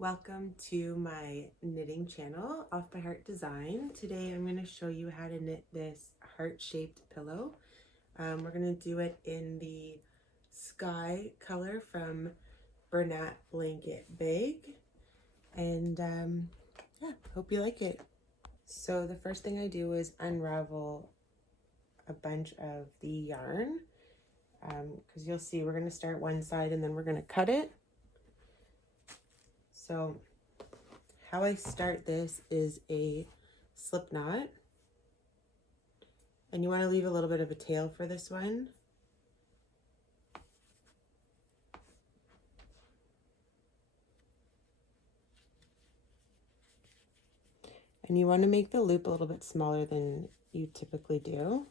Welcome to my knitting channel, Off by Heart Design. Today I'm going to show you how to knit this heart-shaped pillow. We're going to do it in the sky color from Bernat Blanket Bag. And yeah, hope you like it. So the first thing I do is unravel a bunch of the yarn, because you'll see we're going to start one side and then we're going to cut it. So how I start this is a slip knot, and you want to leave a little bit of a tail for this one. And you want to make the loop a little bit smaller than you typically do,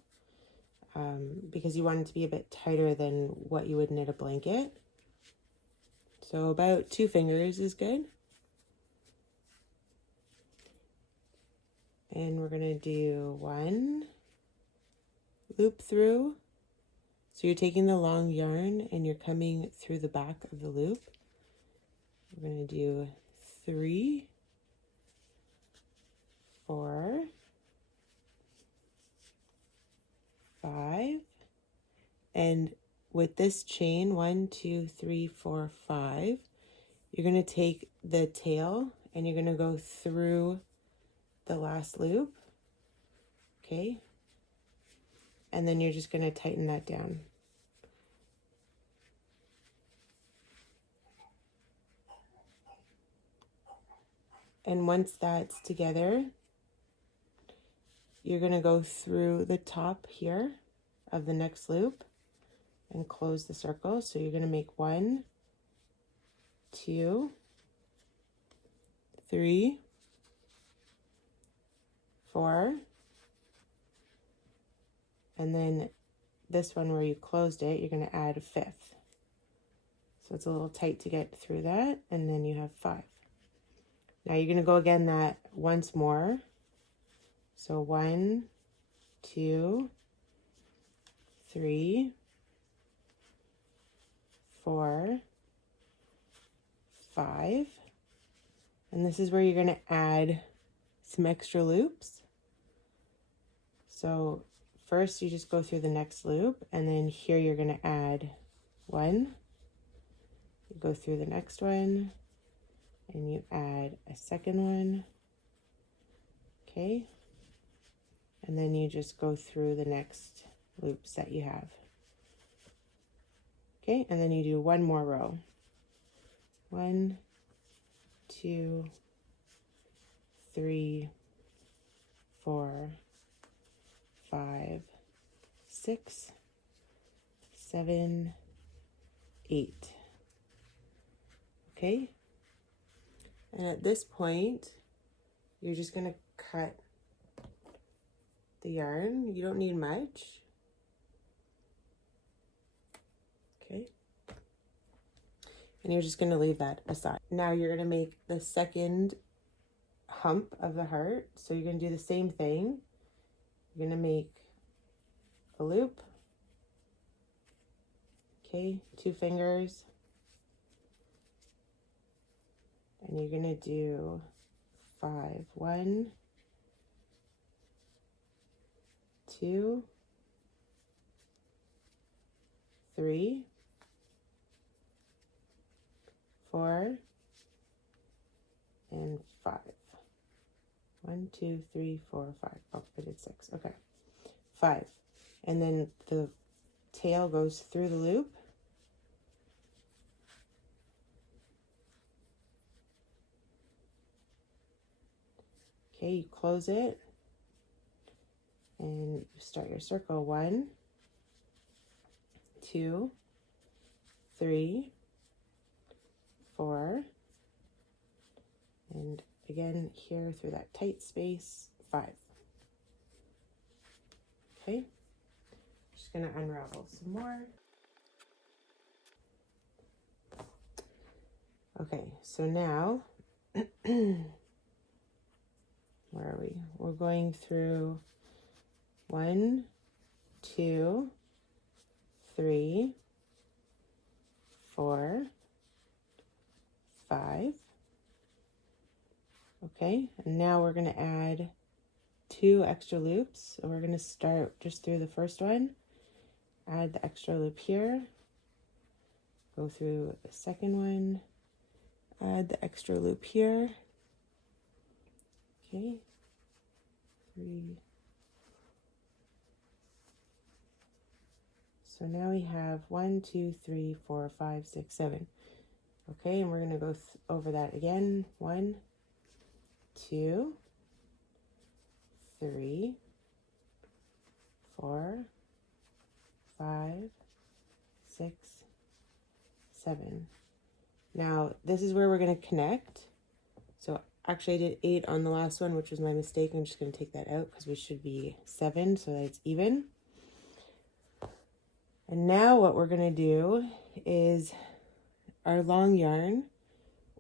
because you want it to be a bit tighter than what you would knit a blanket. So about 2 fingers is good. And we're going to do 1 loop through. So you're taking the long yarn and you're coming through the back of the loop. We're going to do 3, 4, 5, and with this chain 1, 2, 3, 4, 5, you're going to take the tail and you're going to go through the last loop, okay, and then you're just going to tighten that down. And once that's together, you're going to go through the top here of the next loop and close the circle. So you're going to make 1, 2, 3, 4, and then this one where you closed it, you're going to add a 5th. So it's a little tight to get through that, and then you have 5. Now you're going to go again that once more. So 1, 2, 3, 4, 5, and this is where you're going to add some extra loops. So first you just go through the next loop, and then here you're going to add 1, you go through the next one, and you add a second one, okay, and then you just go through the next loops that you have, okay, and then you do 1 more row. 1, 2, 3, 4, 5, 6, 7, 8. Okay, and at this point you're just going to cut the yarn. You don't need much. Okay, and you're just going to leave that aside. Now you're going to make the second hump of the heart. So you're going to do the same thing. You're going to make a loop, okay, 2 fingers, and you're going to do 5. 1, 2, 3, 4, and 5. 1, 2, 3, 4, 5. Oh, I did 6. Okay. 5. And then the tail goes through the loop. Okay, you close it and you start your circle. 1, 2, 3, 4, and again here through that tight space, 5. Okay, just gonna unravel some more. Okay, so now where are we? We're going through 1, 2, 3, 4, 5, Okay, and now we're going to add 2 extra loops. So we're going to start just through the first one, add the extra loop here, go through the second one, add the extra loop here. Okay, 3. So now we have 1, 2, 3, 4, 5, 6, 7. Okay, and we're going to go over that again. 1, 2, 3, 4, 5, 6, 7. Now, this is where we're going to connect. So actually I did 8 on the last one, which was my mistake. I'm just going to take that out because we should be 7 so that it's even. And now what we're going to do is our long yarn,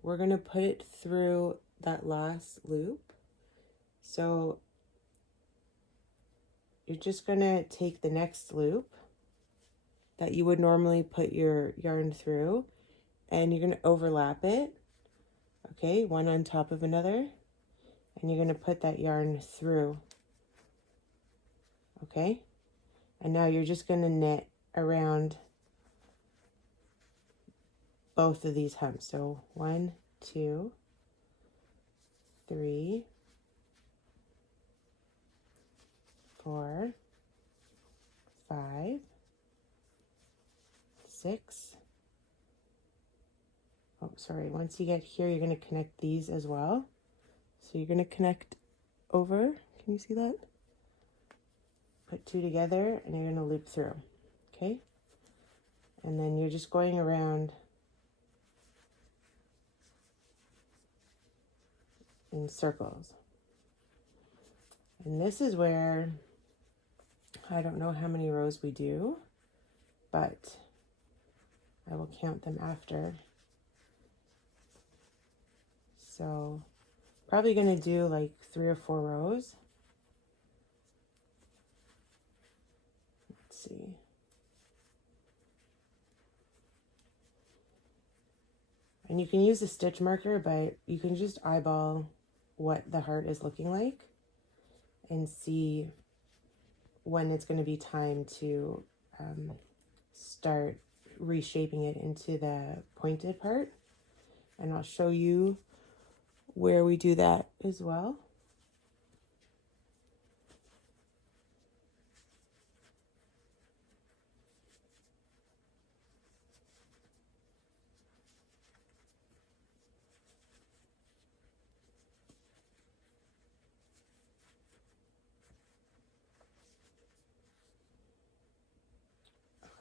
we're going to put it through that last loop. So you're just going to take the next loop that you would normally put your yarn through, and you're going to overlap it, okay, one on top of another, and you're going to put that yarn through, okay? And now you're just going to knit around both of these humps. So 1, 2, 3, 4, 5, 6. Oh, sorry. Once you get here, you're going to connect these as well. So you're going to connect over. Can you see that? Put 2 together and you're going to loop through. Okay? And then you're just going around in circles. And this is where I don't know how many rows we do, but I will count them after. So probably going to do like 3 or 4 rows. Let's see. And you can use a stitch marker, but you can just eyeball what the heart is looking like and see when it's going to be time to start reshaping it into the pointed part. And I'll show you where we do that as well.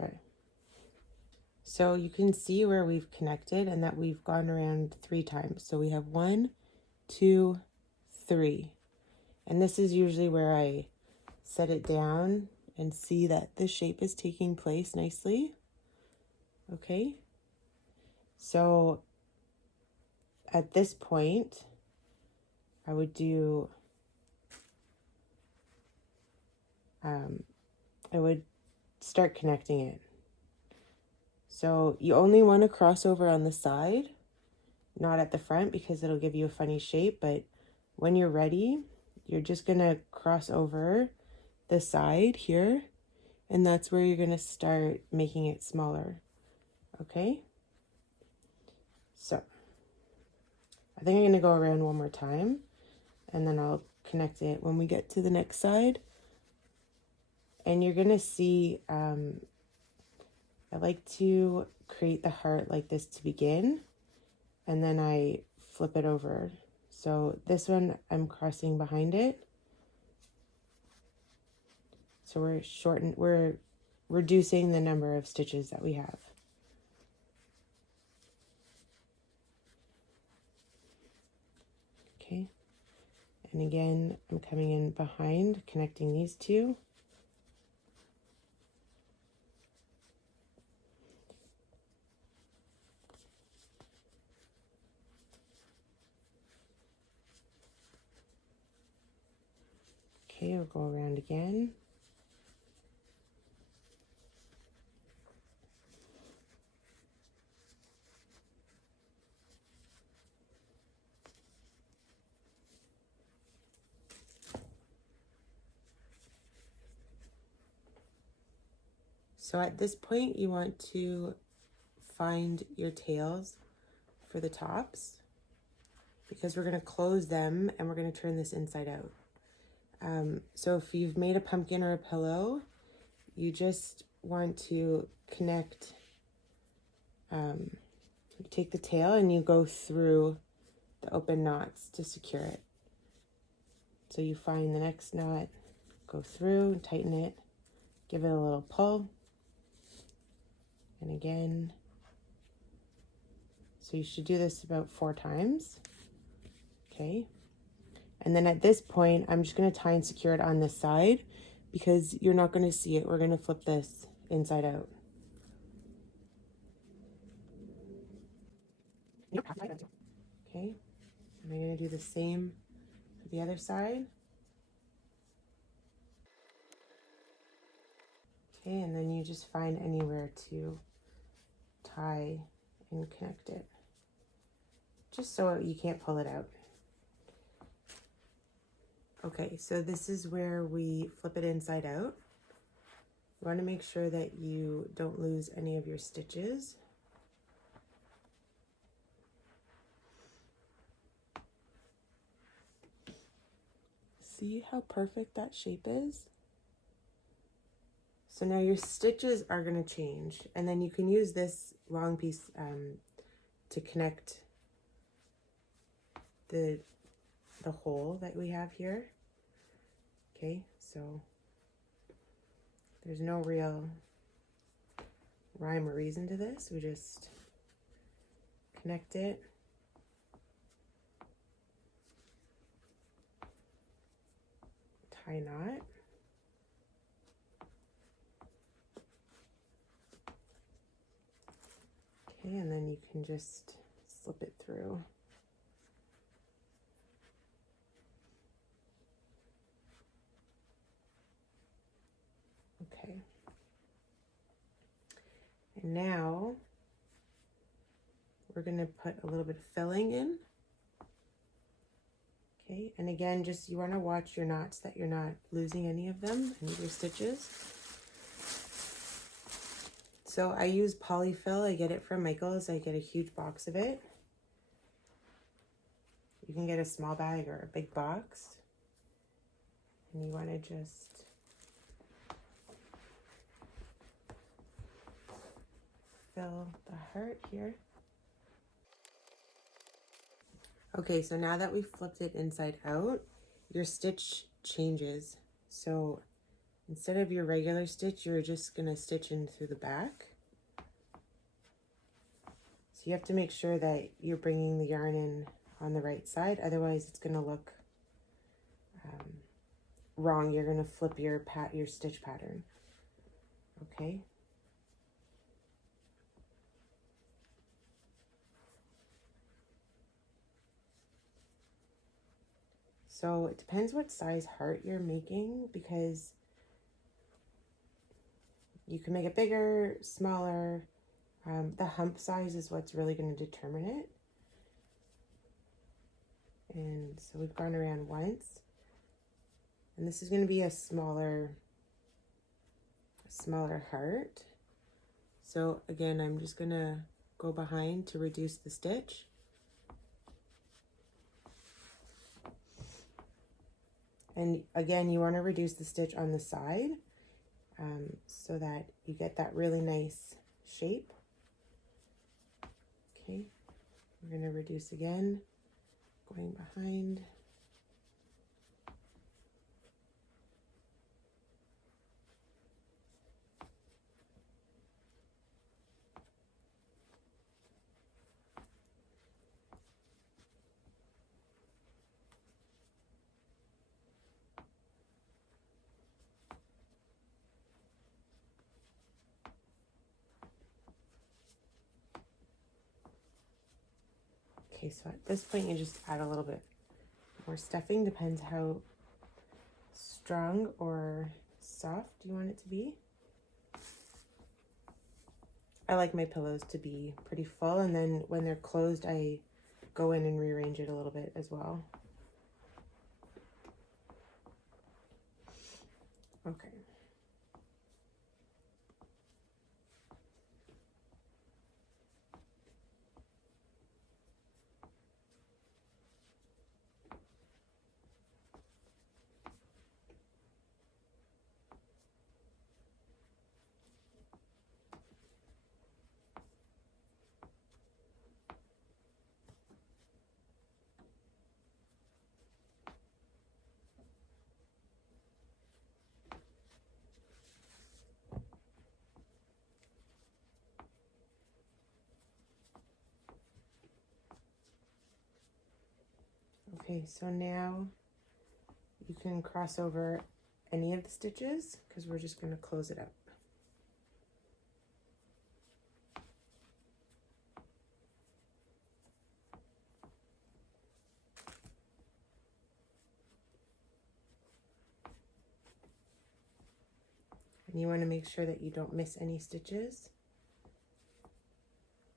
Okay. So you can see where we've connected and that we've gone around 3 times. So we have 1, 2, 3. And this is usually where I set it down and see that the shape is taking place nicely. Okay. So at this point, I would do, I would start connecting it. So you only want to cross over on the side, not at the front, because it'll give you a funny shape. But when you're ready, you're just going to cross over the side here, and that's where you're going to start making it smaller. Okay? So I think I'm going to go around one more time, and then I'll connect it when we get to the next side. And you're going to see, I like to create the heart like this to begin, and then I flip it over. So this one, I'm crossing behind it. So we're reducing the number of stitches that we have. Okay. And again, I'm coming in behind, connecting these 2. Okay, I'll go around again. So at this point, you want to find your tails for the tops, because we're going to close them and we're going to turn this inside out. So if you've made a pumpkin or a pillow, you just want to connect, you take the tail and you go through the open knots to secure it. So you find the next knot, go through, tighten it, give it a little pull, and again. So you should do this about 4 times. Okay. And then at this point, I'm just going to tie and secure it on this side because you're not going to see it. We're going to flip this inside out. Okay. And we're going to do the same for the other side. Okay. And then you just find anywhere to tie and connect it, just so you can't pull it out. Okay, so this is where we flip it inside out. You want to make sure that you don't lose any of your stitches. See how perfect that shape is? So now your stitches are going to change, and then you can use this long piece to connect the hole that we have here. Okay, so there's no real rhyme or reason to this. We just connect it. Tie knot. Okay, and then you can just slip it through. Okay. And now we're going to put a little bit of filling in. Okay, and again, just you want to watch your knots that you're not losing any of them, any of your stitches. So I use polyfill. I get it from Michael's. I get a huge box of it. You can get a small bag or a big box. And you want to just fill the heart here. Okay, so now that we've flipped it inside out, your stitch changes. So instead of your regular stitch, you're just going to stitch in through the back. So you have to make sure that you're bringing the yarn in on the right side. Otherwise, it's going to look wrong. You're going to flip your stitch pattern. Okay. So it depends what size heart you're making, because you can make it bigger, smaller. The hump size is what's really going to determine it. And so we've gone around once. And this is going to be a smaller heart. So again, I'm just going to go behind to reduce the stitch. And again, you want to reduce the stitch on the side so that you get that really nice shape. Okay, we're going to reduce again, going behind. Okay, so at this point you just add a little bit more stuffing, depends how strong or soft you want it to be. I like my pillows to be pretty full, and then when they're closed, I go in and rearrange it a little bit as well. Okay. Okay, so now you can cross over any of the stitches because we're just going to close it up. And you want to make sure that you don't miss any stitches.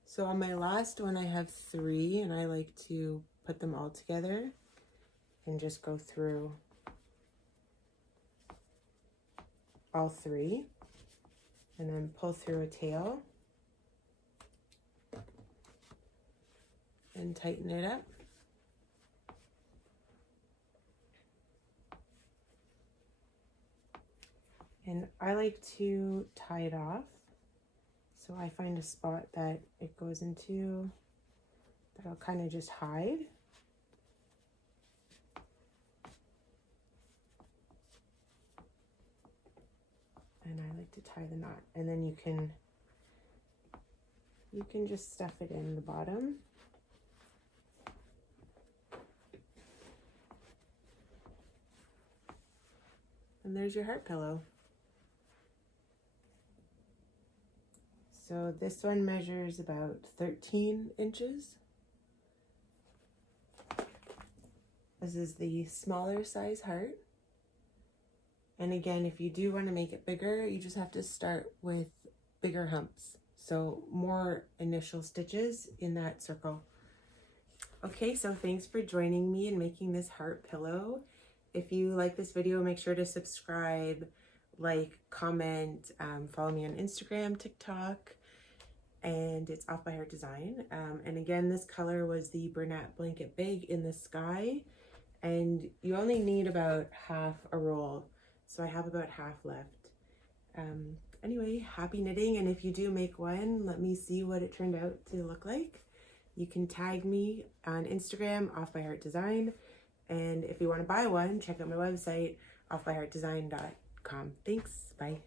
So on my last one I have 3, and I like to put them all together and just go through all 3 and then pull through a tail and tighten it up. And I like to tie it off. So I find a spot that it goes into that I'll kind of just hide. And I like to tie the knot. And then you can just stuff it in the bottom. And there's your heart pillow. So this one measures about 13 inches. This is the smaller size heart. And again, if you do want to make it bigger, you just have to start with bigger humps. So more initial stitches in that circle. Okay, so thanks for joining me in making this heart pillow. If you like this video, make sure to subscribe, like, comment, follow me on Instagram, TikTok, and it's Off by Heart Design. And again, this color was the Bernat Blanket Big in the Sky, and you only need about half a roll, so I have about half left. Anyway, happy knitting, and if you do make one, let me see what it turned out to look like. You can tag me on Instagram, Off by Heart Design, and if you want to buy one, check out my website, offbyheartdesign.com. Thanks, bye.